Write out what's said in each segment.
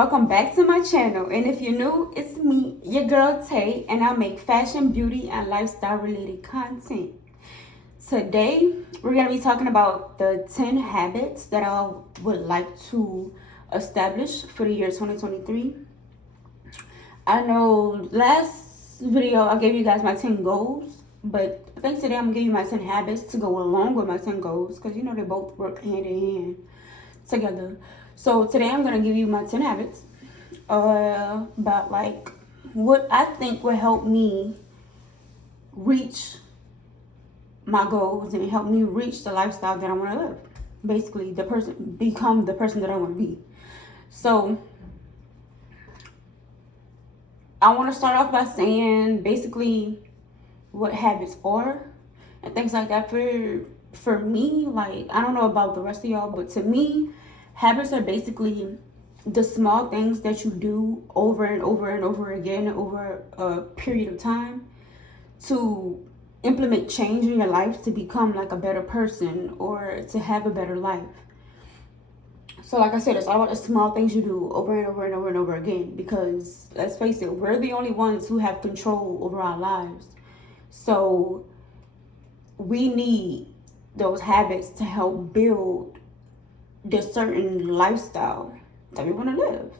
welcome back to my channel. And if you're new, it's me, your girl Tay, and I make fashion, beauty, and lifestyle related content. Today, we're going to be talking about the 10 habits that I would like to establish for the year 2023. I know last video I gave you guys my 10 goals, but I think today I'm going to give you my 10 habits to go along with my 10 goals, because you know they both work hand in hand together. So today I'm going to give you my 10 habits about like what I think will help me reach my goals and help me reach the lifestyle that I want to live. Basically, become the person that I want to be. So I want to start off by saying basically what habits are and things like that. For me, like, I don't know about the rest of y'all, but to me, habits are basically the small things that you do over and over and over again over a period of time to implement change in your life to become like a better person or to have a better life. So like I said, it's all about the small things you do over and over and over and over again, because let's face it, we're the only ones who have control over our lives. So we need those habits to help build the certain lifestyle that we want to live.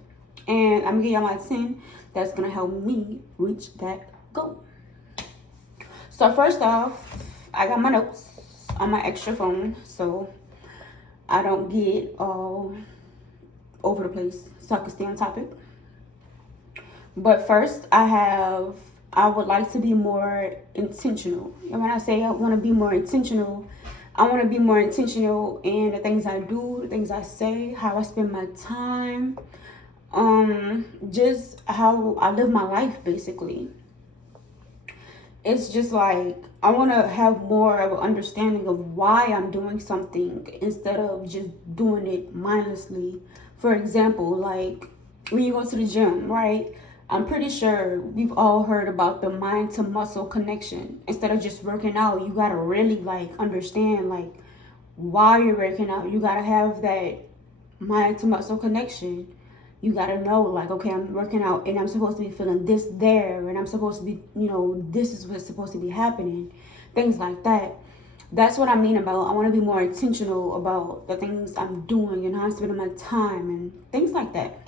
And I'm gonna give y'all my 10 that's gonna help me reach that goal. So first off, I got my notes on my extra phone so I don't get all over the place, so I can stay on topic. But first, I would like to be more intentional. And when I say I want to be more intentional, I want to be more intentional in the things I do, the things I say, how I spend my time, just how I live my life, basically. It's just like I want to have more of an understanding of why I'm doing something instead of just doing it mindlessly. For example, like when you go to the gym, right? I'm pretty sure we've all heard about the mind to muscle connection. Instead of just working out, you gotta really like understand like why you're working out. You gotta have that mind to muscle connection. You gotta know like, okay, I'm working out and I'm supposed to be feeling this there, and I'm supposed to be, this is what's supposed to be happening. Things like that. That's what I mean about I want to be more intentional about the things I'm doing and how I'm spending my time and things like that.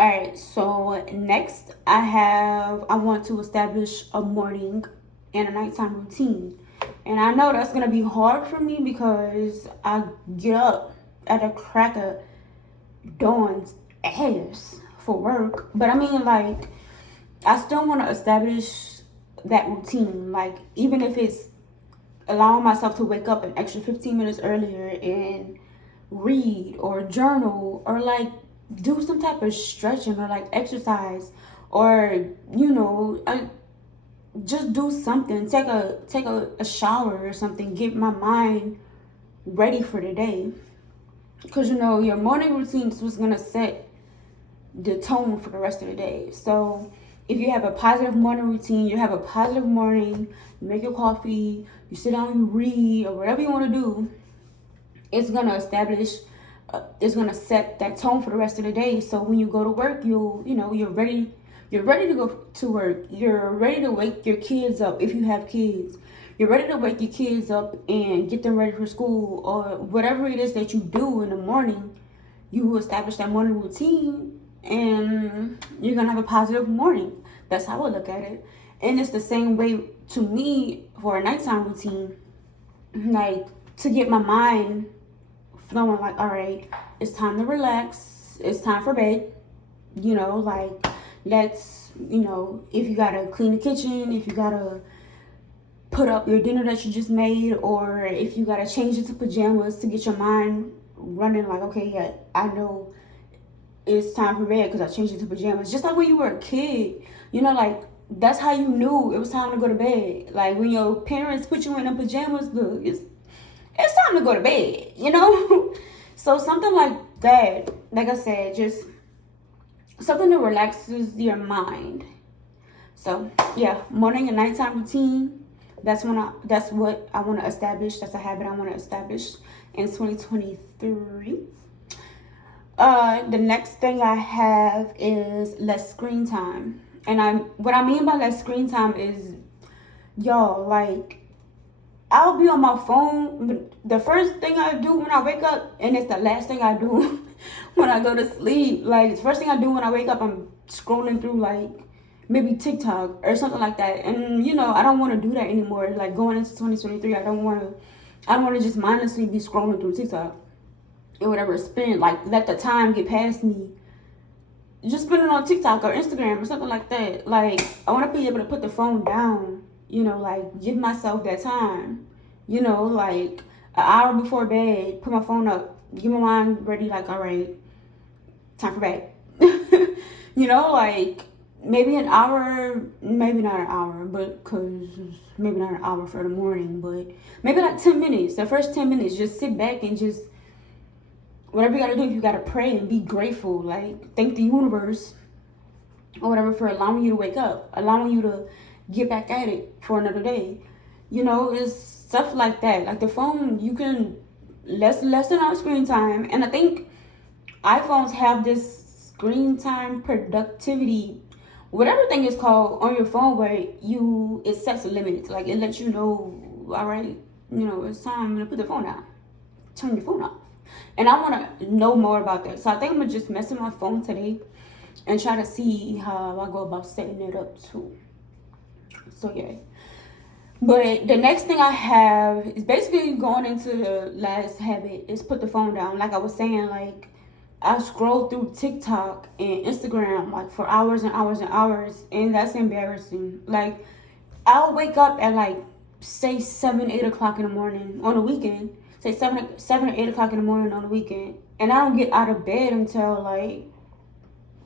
All right, so next I want to establish a morning and a nighttime routine. And I know that's going to be hard for me because I get up at a crack of dawn's ass for work. But I mean, like, I still want to establish that routine. Like, even if it's allowing myself to wake up an extra 15 minutes earlier and read or journal or like do some type of stretching or like exercise or just do something, take a shower or something, get my mind ready for the day, because your morning routine is what's gonna set the tone for the rest of the day. So if you have a positive morning routine, you have a positive morning, you make your coffee, you sit down, you read, or whatever you want to do, it's gonna establish it's gonna set that tone for the rest of the day. So when you go to work, you're ready to go to work. You're ready to wake your kids up if you have kids. You're ready to wake your kids up and get them ready for school or whatever it is that you do in the morning. You establish that morning routine and you're gonna have a positive morning. That's how I look at it. And it's the same way to me for a nighttime routine, like to get my mind flowing, like, all right, it's time to relax, it's time for bed, like, let's, if you gotta clean the kitchen, if you gotta put up your dinner that you just made, or if you gotta change into pajamas to get your mind running, like, okay, yeah, I know it's time for bed because I changed into pajamas. Just like when you were a kid, like, that's how you knew it was time to go to bed. Like when your parents put you in them pajamas, look, it's time to go to bed, So something like that, like I said, just something that relaxes your mind. So yeah, morning and nighttime routine. That's what I want to establish. That's a habit I want to establish in 2023. The next thing I have is less screen time. And what I mean by less screen time is, y'all, like, I'll be on my phone. The first thing I do when I wake up, and it's the last thing I do when I go to sleep. Like, the first thing I do when I wake up, I'm scrolling through, like, maybe TikTok or something like that. And, I don't want to do that anymore. Like, going into 2023, I don't want to just mindlessly be scrolling through TikTok or whatever. Let the time get past me. Just spend it on TikTok or Instagram or something like that. Like, I want to be able to put the phone down, like, give myself that time, like an hour before bed, put my phone up, get my mind ready, like, all right, time for bed. Like, maybe an hour, maybe not an hour, but because maybe not an hour for the morning, but maybe like 10 minutes. The first 10 minutes, just sit back and just, whatever you gotta do, if you gotta pray and be grateful, like, thank the universe or whatever for allowing you to wake up, allowing you to get back at it for another day. It's stuff like that. Like, the phone, you can lessen out screen time. And I think iPhones have this screen time productivity, whatever thing is called, on your phone, where it sets limits. Like, it lets you know, all right, it's time to put the phone down, turn your phone off. And I want to know more about that. So I think I'm going to just mess with my phone today and try to see how I go about setting it up too. So yeah. But the next thing I have is basically going into the last habit, is put the phone down. Like I was saying, like, I scroll through TikTok and Instagram, like, for hours and hours and hours, and that's embarrassing. Like, I'll wake up at, like, say 7, 8 o'clock in the morning on the weekend. Say 7 or 8 o'clock in the morning on the weekend, and I don't get out of bed until like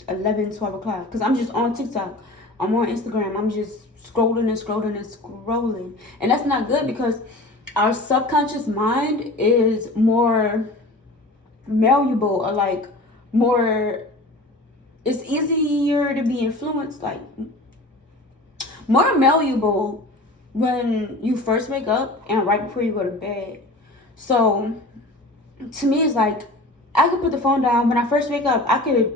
11, 12 o'clock, because I'm just on TikTok, I'm on Instagram, I'm just scrolling and scrolling and scrolling. And that's not good, because our subconscious mind is more malleable, or like more, it's easier to be influenced, like more malleable when you first wake up and right before you go to bed. So to me, it's like, I could put the phone down when I first wake up. I could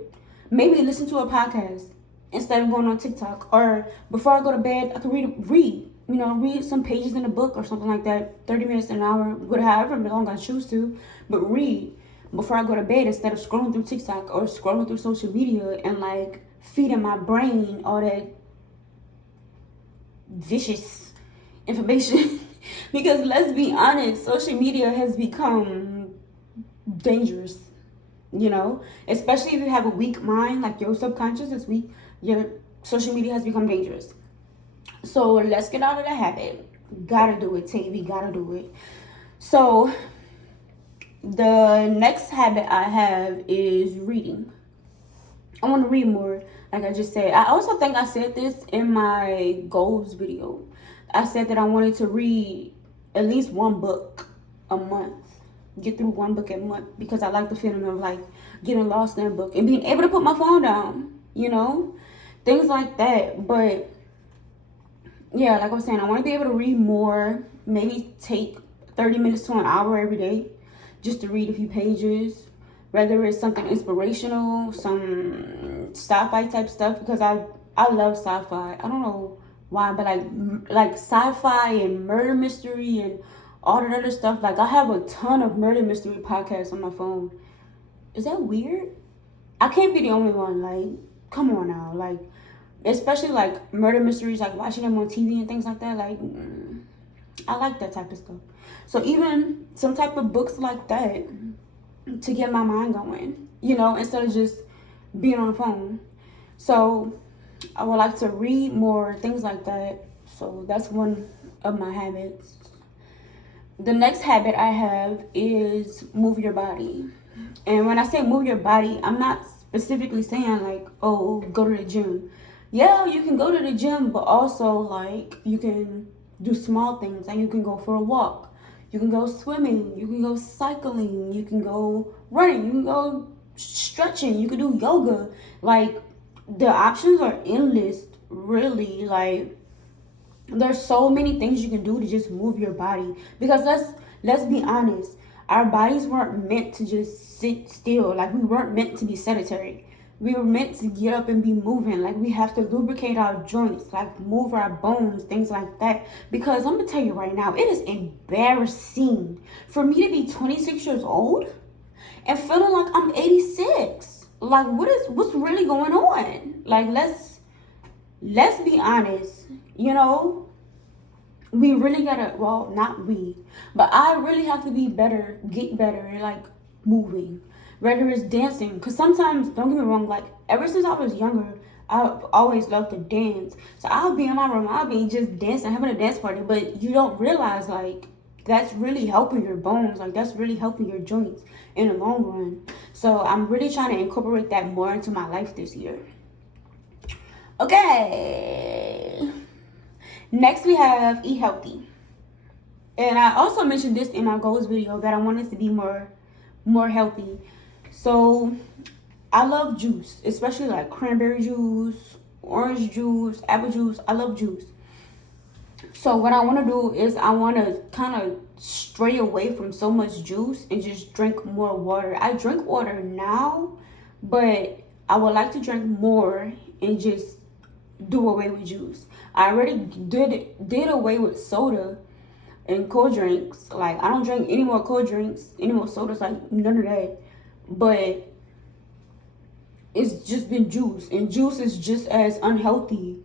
maybe listen to a podcast instead of going on TikTok. Or before I go to bed, I could read some pages in a book or something like that. 30 minutes, an hour, however long I choose to. But read before I go to bed instead of scrolling through TikTok or scrolling through social media and, like, feeding my brain all that vicious information. Because let's be honest, social media has become dangerous, especially if you have a weak mind, like your subconscious is weak, your social media has become dangerous. So let's get out of the habit. Gotta do it, Tavy, gotta do it. So the next habit I have is reading. I want to read more, like I just said. I also think I said this in my goals video. I said that I wanted to read at least one book a month. Get through one book a month, because I like the feeling of, like, getting lost in a book and being able to put my phone down, things like that. But yeah, like I was saying, I want to be able to read more, maybe take 30 minutes to an hour every day just to read a few pages, whether it's something inspirational, some sci-fi type stuff, because I love sci-fi. I don't know why, but like sci-fi and murder mystery and all that other stuff. Like, I have a ton of murder mystery podcasts on my phone. Is that weird? I can't be the only one. Like, come on now. Like, especially like murder mysteries, like watching them on TV and things like that. Like, I like that type of stuff. So even some type of books like that to get my mind going, instead of just being on the phone. So I would like to read more, things like that. So that's one of my habits. The next habit I have is move your body. And when I say move your body, I'm not specifically saying, like, oh, go to the gym. Yeah, you can go to the gym, but also, like, you can do small things. Like, you can go for a walk. You can go swimming. You can go cycling. You can go running. You can go stretching. You can do yoga. Like, the options are endless, really. Like, there's so many things you can do to just move your body. Because let's be honest, Our bodies weren't meant to just sit still. Like, we weren't meant to be sedentary. We were meant to get up and be moving. Like, we have to lubricate our joints, like move our bones, things like that. Because I'm gonna tell you right now, it is embarrassing for me to be 26 years old and feeling like I'm 86. Like, what's really going on? Like, let's be honest, you know? We really gotta, well, not we, but I really have to be better, get better, like moving, whether it's dancing. Because sometimes, don't get me wrong, like ever since I was younger, I've always loved to dance. So I'll be in my room, I'll be just dancing, having a dance party, but you don't realize, like, that's really helping your bones, like that's really helping your joints in the long run. So I'm really trying to incorporate that more into my life this year. Okay. Next, we have eat healthy. And I also mentioned this in my goals video that I want us to be more healthy. So I love juice, especially like cranberry juice, orange juice, apple juice. I love juice. So what I want to do is I want to kind of stray away from so much juice and just drink more water. I drink water now, but I would like to drink more and just do away with juice. I already did away with soda and cold drinks. Like, I don't drink any more cold drinks, any more sodas, like none of that. But it's just been juice, and juice is just as unhealthy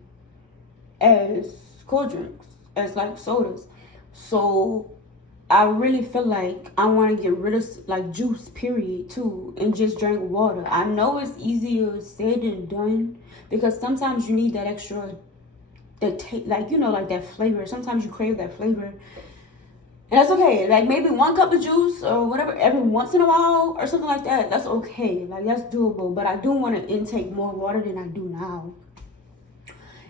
as cold drinks, as like sodas. So I really feel like I want to get rid of like juice, period, too, and just drink water. I know it's easier said than done, because sometimes you need that extra, that take, like, you know, like that flavor. Sometimes you crave that flavor, and that's okay. Like, maybe 1 cup of juice or whatever every once in a while or something like that. That's okay. Like, that's doable. But I do want to intake more water than I do now.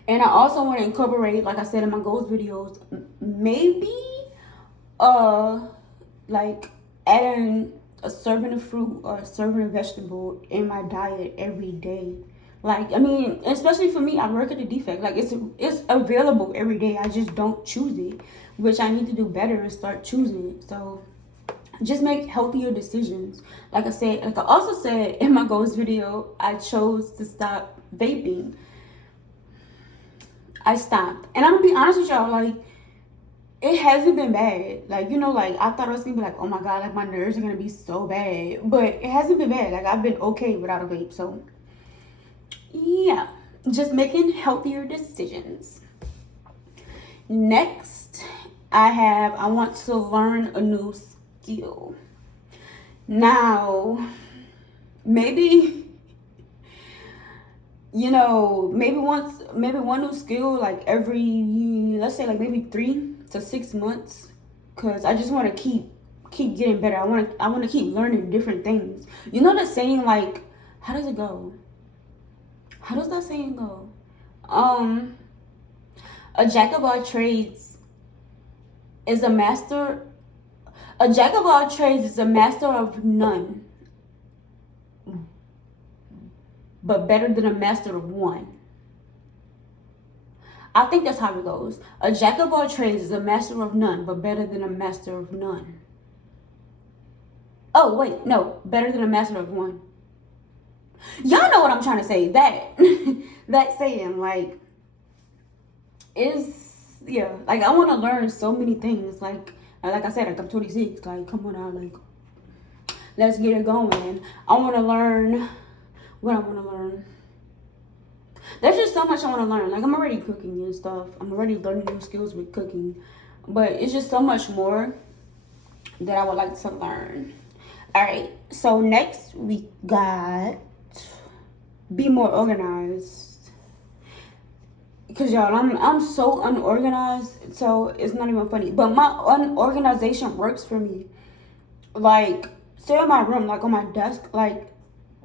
And I also want to incorporate, like I said in my goals videos, maybe like adding a serving of fruit or a serving of vegetable in my diet every day. Like, I mean, especially for me, I work at the defect. Like, it's available every day. I just don't choose it, which I need to do better and start choosing it. So just make healthier decisions. Like I said, like I also said in my goals video, I chose to stop vaping. I stopped. And I'm gonna be honest with y'all, like, it hasn't been bad. Like, you know, like, I thought I was gonna be like, oh my God, like, my nerves are gonna be so bad. But it hasn't been bad. Like, I've been okay without a vape. So, yeah. Just making healthier decisions. Next, I want to learn a new skill. Now, maybe, you know, maybe one new skill, like every, let's say like maybe 3 to 6 months, because I just want to keep getting better. I want to keep learning different things. You know that saying, like, how does it go? How does that saying go? A jack of all trades is a master. A jack of all trades is a master of none, but better than a master of one. I think that's how it goes. A jack of all trades is a master of none, but better than a master of none. Oh, wait, no, better than a master of one. Y'all know what I'm trying to say. That that saying, like, is, yeah, like, I want to learn so many things. Like I said, like, I'm 26. Like, come on now, like, let's get it going. I want to learn what I want to learn. There's just so much I want to learn. Like, I'm already cooking and stuff. I'm already learning new skills with cooking. But it's just so much more that I would like to learn. All right. So next we got be more organized. Because, y'all, I'm so unorganized. So it's not even funny. But my unorganization works for me. Like, say in my room, like on my desk, like,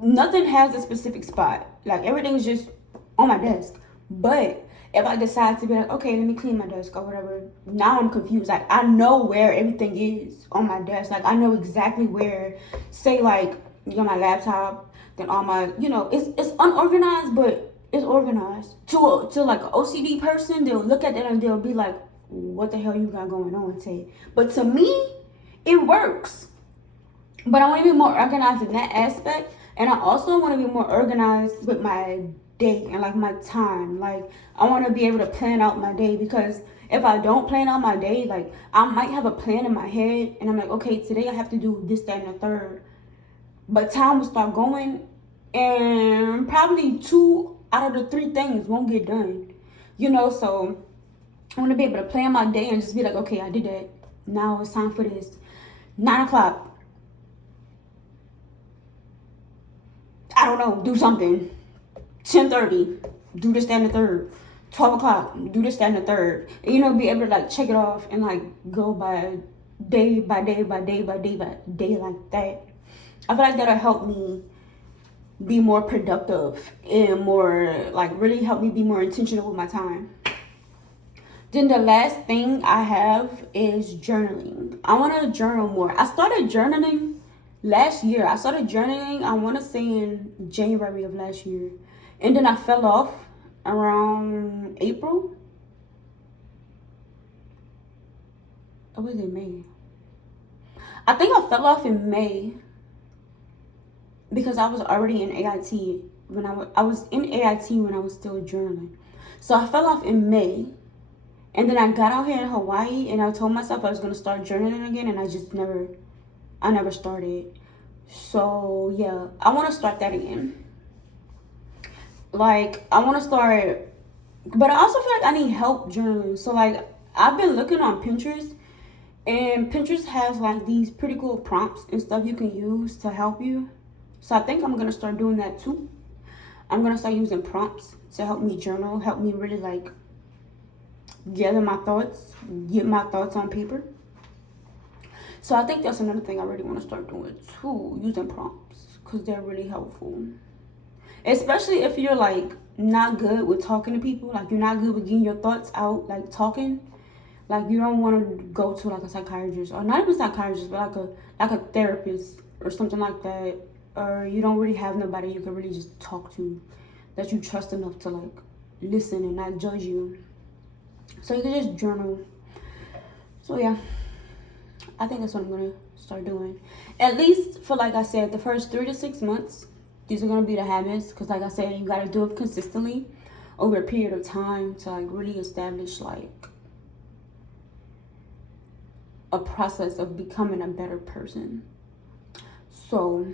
nothing has a specific spot. Like, everything's just on my desk. But if I decide to be like, okay, let me clean my desk or whatever, now I'm confused. Like, I know where everything is on my desk. Like, I know exactly where, say, like, you got my laptop, then all my, you know, it's unorganized, but it's organized. To like an OCD person, they'll look at that and they'll be like, what the hell you got going on, Tay? But to me, it works. But I want to be more organized in that aspect. And I also want to be more organized with my day and like my time. Like I want to be able to plan out my day, because if I don't plan out my day, like I might have a plan in my head and I'm like, okay, today I have to do this, that, and the third. But time will start going, and probably 2 out of the 3 things won't get done. So I want to be able to plan my day and just be like, okay, I did that. Now it's time for this. 9 o'clock, I don't know, do something. 10:30, do this, that, and the third. 12 o'clock, do this, that, and the third. And, be able to like check it off and like go by day by day by day by day by day like that. I feel like that'll help me be more productive and more like really help me be more intentional with my time. Then the last thing I have is journaling. I want to journal more. I started journaling last year. I want to say in January of last year. And then I fell off around April. Or was it May? I think I fell off in May because I was already in AIT when I was in AIT when I was still journaling. So I fell off in May. And then I got out here in Hawaii and I told myself I was going to start journaling again, and I never started. So yeah, I want to start that again. Like I want to start, but I also feel like I need help journaling. So like I've been looking on Pinterest, and Pinterest has like these pretty cool prompts and stuff you can use to help you. So I think I'm going to start doing that too. I'm going to start using prompts to help me journal, help me really like gather my thoughts, get my thoughts on paper. So I think that's another thing I really want to start doing too, using prompts, because they're really helpful. Especially if you're like not good with talking to people, like you're not good with getting your thoughts out, like talking. Like you don't want to go to like a psychiatrist, or not even a psychiatrist, but like a therapist or something like that. Or you don't really have nobody you can really just talk to that you trust enough to like listen and not judge you. So you can just journal. So yeah, I think that's what I'm gonna start doing. At least for, like I said, the first 3 to 6 months. These are gonna be the habits, because like I said, you gotta do it consistently over a period of time to like really establish like a process of becoming a better person. So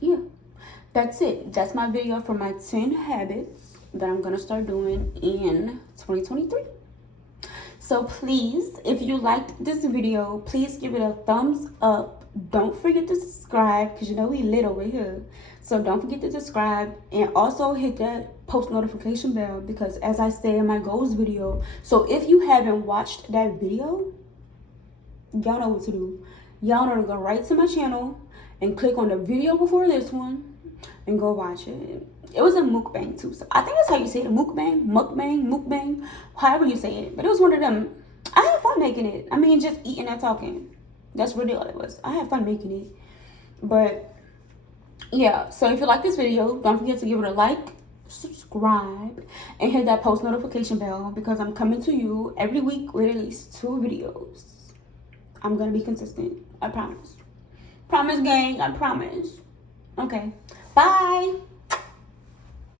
yeah, that's it. That's my video for my 10 habits that I'm gonna start doing in 2023. So please, if you liked this video, please give it a thumbs up. Don't forget to subscribe, because we lit over here. So don't forget to subscribe, and also hit that post notification bell, because as I say in my goals video, so if you haven't watched that video, y'all know what to do. Y'all know to go right to my channel and click on the video before this one and go watch it. It was a mukbang too, so I think that's how you say it, mukbang, however you say it. But it was one of them. I had fun making it. I mean, just eating and talking. That's really all it was. I had fun making it. But yeah, so if you like this video, don't forget to give it a like, subscribe, and hit that post notification bell, because I'm coming to you every week with at least 2 videos. I'm gonna be consistent. I promise. Promise, gang. I promise. Okay. Bye.